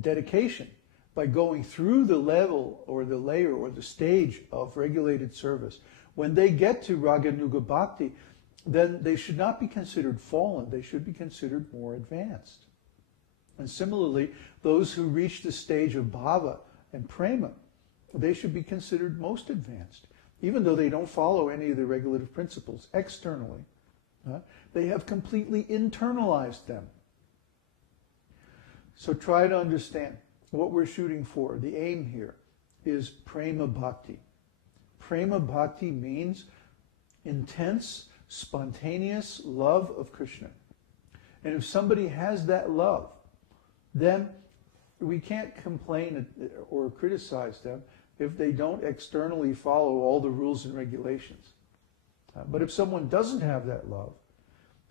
dedication, by going through the level or the layer or the stage of regulated service, when they get to Raganuga Bhakti, then they should not be considered fallen, they should be considered more advanced. And similarly, those who reach the stage of bhava and prema, they should be considered most advanced, even though they don't follow any of the regulative principles externally. They have completely internalized them. So try to understand what we're shooting for. The aim here is prema bhakti. Prema bhakti means intense, spontaneous love of Krishna. And if somebody has that love, then we can't complain or criticize them if they don't externally follow all the rules and regulations. But if someone doesn't have that love,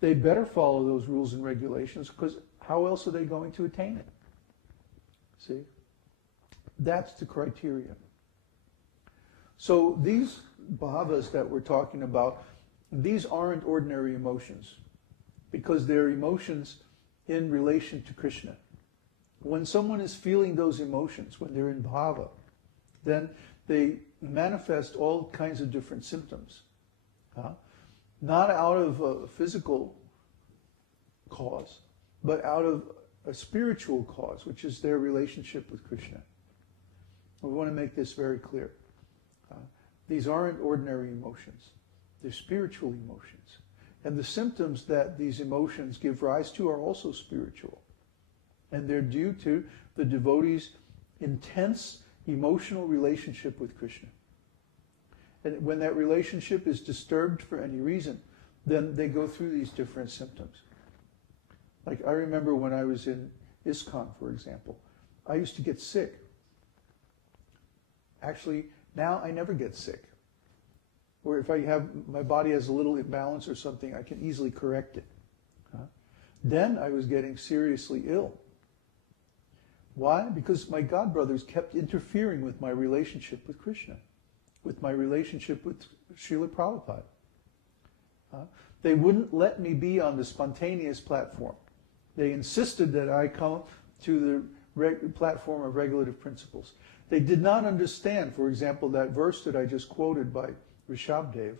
they better follow those rules and regulations, because how else are they going to attain it? See? That's the criteria. So these bhavas that we're talking about, these aren't ordinary emotions, because they're emotions in relation to Krishna. When someone is feeling those emotions, when they're in bhava, then they manifest all kinds of different symptoms. Not out of a physical cause, but out of a spiritual cause, which is their relationship with Krishna. We want to make this very clear. These aren't ordinary emotions. They're spiritual emotions. And the symptoms that these emotions give rise to are also spiritual. And they're due to the devotee's intense emotional relationship with Krishna. And when that relationship is disturbed for any reason, then they go through these different symptoms. Like I remember when I was in ISKCON, for example, I used to get sick. Actually, now I never get sick. Or if my body has a little imbalance or something, I can easily correct it. Then I was getting seriously ill. Why? Because my godbrothers kept interfering with my relationship with Krishna, with my relationship with Srila Prabhupada. They wouldn't let me be on the spontaneous platform. They insisted that I come to the platform of regulative principles. They did not understand, for example, that verse that I just quoted by Rishabhdev,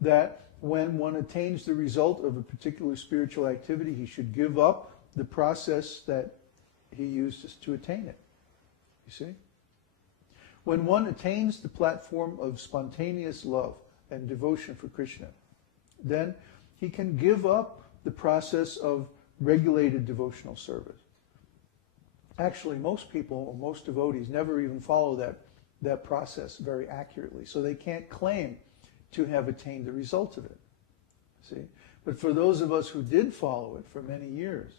that when one attains the result of a particular spiritual activity, he should give up the process that he uses to attain it. You see? When one attains the platform of spontaneous love and devotion for Krishna, then he can give up the process of regulated devotional service. Actually, most people, most devotees, never even follow that process very accurately, so they can't claim to have attained the result of it. See? But for those of us who did follow it for many years,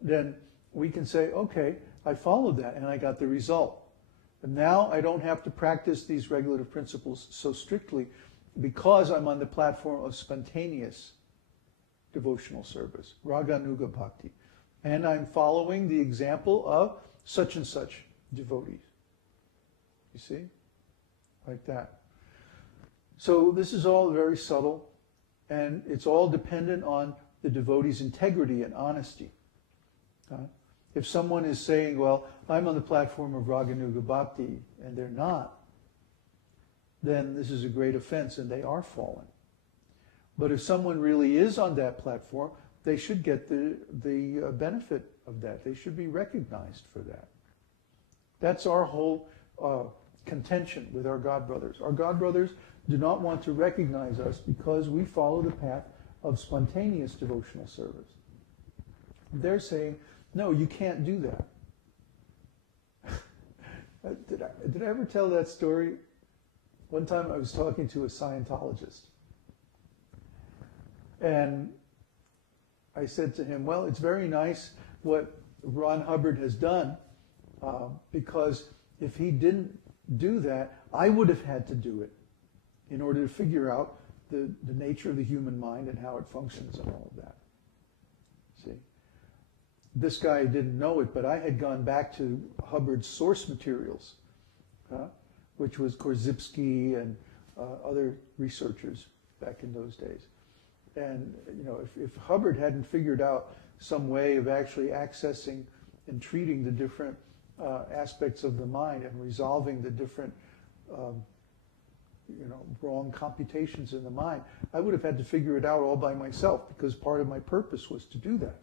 then we can say, okay, I followed that and I got the result. And now I don't have to practice these regulative principles so strictly because I'm on the platform of spontaneous devotional service, Raganuga Bhakti. And I'm following the example of such and such devotees. You see? Like that. So this is all very subtle, and it's all dependent on the devotee's integrity and honesty. If someone is saying, well, I'm on the platform of Raganuga Bhakti, and they're not, then this is a great offense, and they are fallen. But if someone really is on that platform, they should get the benefit of that. They should be recognized for that. That's our whole contention with our godbrothers. Our godbrothers do not want to recognize us because we follow the path of spontaneous devotional service. They're saying, no, you can't do that. Did I ever tell that story? One time I was talking to a Scientologist. And I said to him, well, it's very nice what Ron Hubbard has done, because if he didn't do that, I would have had to do it in order to figure out the nature of the human mind and how it functions and all of that. See? This guy didn't know it, but I had gone back to Hubbard's source materials, which was Korzybski and other researchers back in those days. And if Hubbard hadn't figured out some way of actually accessing in treating the different aspects of the mind and resolving the different wrong computations in the mind, I would have had to figure it out all by myself, because part of my purpose was to do that.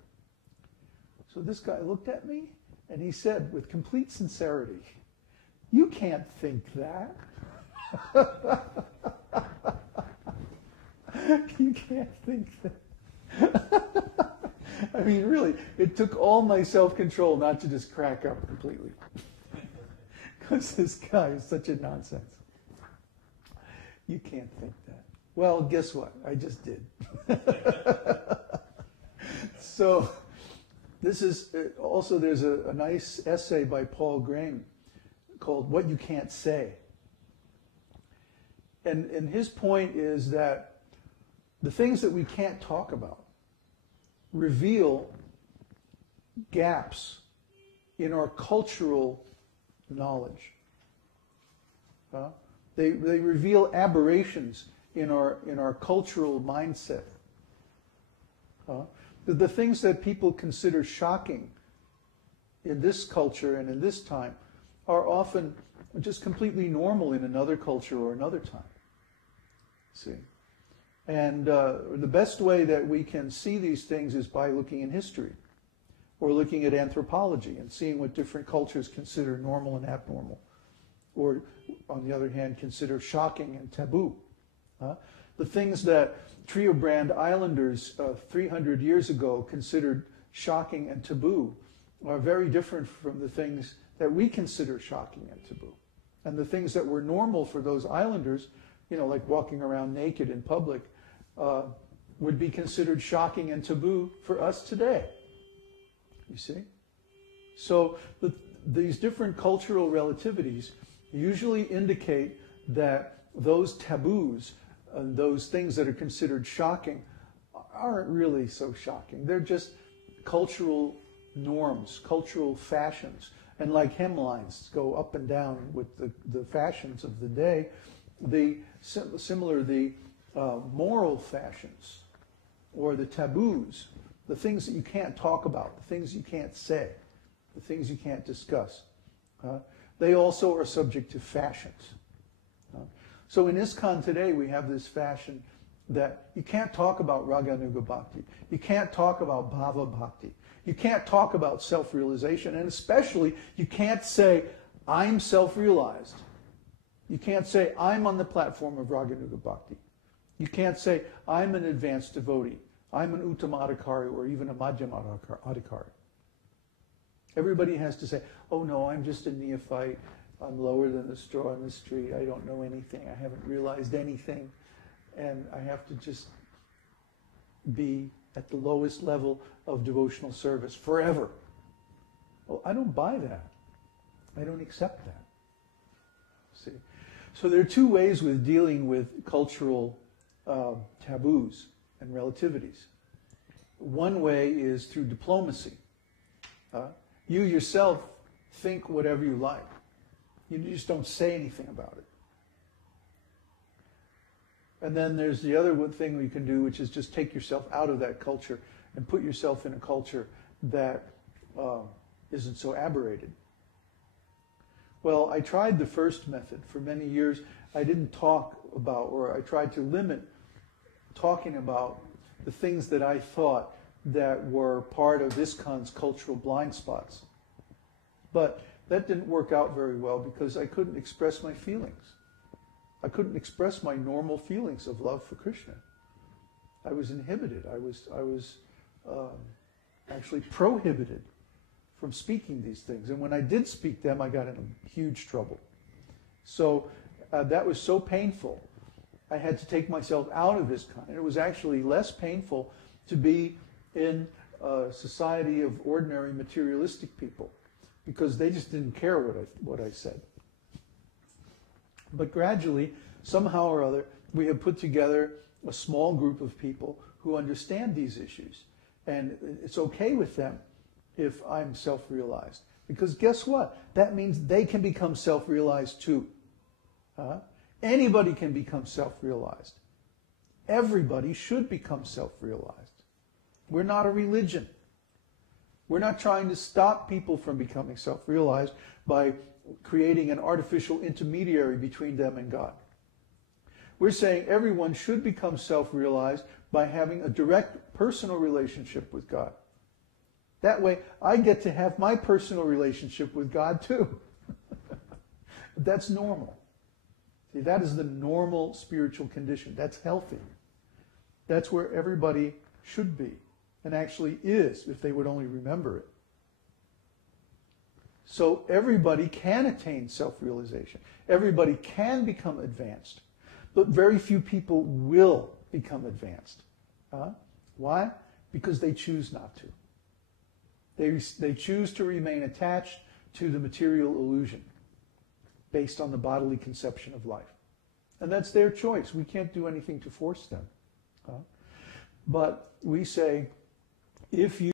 So this guy looked at me and he said with complete sincerity, "You can't think that." You can't think that. I mean, really, it took all my self-control not to just crack up completely. Because this guy is such a nonsense. You can't think that. Well, guess what? I just did. So, this is also, there's a nice essay by Paul Graham called "What You Can't Say." And his point is that the things that we can't talk about reveal gaps in our cultural knowledge. They reveal aberrations in our cultural mindset. The things that people consider shocking in this culture and in this time are often just completely normal in another culture or another time. See? And the best way that we can see these things is by looking in history, or looking at anthropology and seeing what different cultures consider normal and abnormal, or on the other hand consider shocking and taboo. The things that Trio Brand Islanders 300 years ago considered shocking and taboo are very different from the things that we consider shocking and taboo. And the things that were normal for those islanders, like walking around naked in public, would be considered shocking and taboo for us today. You see? So these different cultural relativities usually indicate that those taboos and those things that are considered shocking aren't really so shocking. They're just cultural norms, cultural fashions. And like hemlines go up and down with the fashions of the day, the moral fashions or the taboos, the things that you can't talk about, the things you can't say, the things you can't discuss, they also are subject to fashions. So in ISKCON today we have this fashion that you can't talk about Raganuga Bhakti, you can't talk about Bhava Bhakti, you can't talk about self-realization, and especially you can't say, "I'm self-realized." You can't say, "I'm on the platform of Raganuga Bhakti." You can't say, "I'm an advanced devotee. I'm an Uttamadhikari or even a Madhyamadhikari." Everybody has to say, "Oh no, I'm just a neophyte. I'm lower than the straw in the street. I don't know anything. I haven't realized anything. And I have to just be at the lowest level of devotional service forever." Well, I don't buy that. I don't accept that. See? So there are two ways with dealing with cultural taboos and relativities. One way is through diplomacy. You yourself think whatever you like. You just don't say anything about it. And then there's the other thing you can do, which is just take yourself out of that culture and put yourself in a culture that isn't so aberrated. Well, I tried the first method. For many years, I didn't talk about, or I tried to limit talking about the things that I thought that were part of ISKCON's cultural blind spots. But that didn't work out very well because I couldn't express my feelings. I couldn't express my normal feelings of love for Krishna. I was inhibited. I was actually prohibited from speaking these things. And when I did speak them, I got in huge trouble. So that was so painful. I had to take myself out of ISKCON. And it was actually less painful to be in a society of ordinary materialistic people because they just didn't care what I said. But gradually, somehow or other, we have put together a small group of people who understand these issues. And it's okay with them if I'm self-realized. Because guess what? That means they can become self-realized too. Anybody can become self-realized. Everybody should become self-realized. We're not a religion. We're not trying to stop people from becoming self-realized by creating an artificial intermediary between them and God. We're saying everyone should become self-realized by having a direct personal relationship with God. That way, I get to have my personal relationship with God too. That's normal. See, that is the normal spiritual condition. That's healthy. That's where everybody should be, and actually is, if they would only remember it. So everybody can attain self-realization. Everybody can become advanced. But very few people will become advanced. Why? Because they choose not to. They choose to remain attached to the material illusion based on the bodily conception of life. And that's their choice. We can't do anything to force them. But we say, if you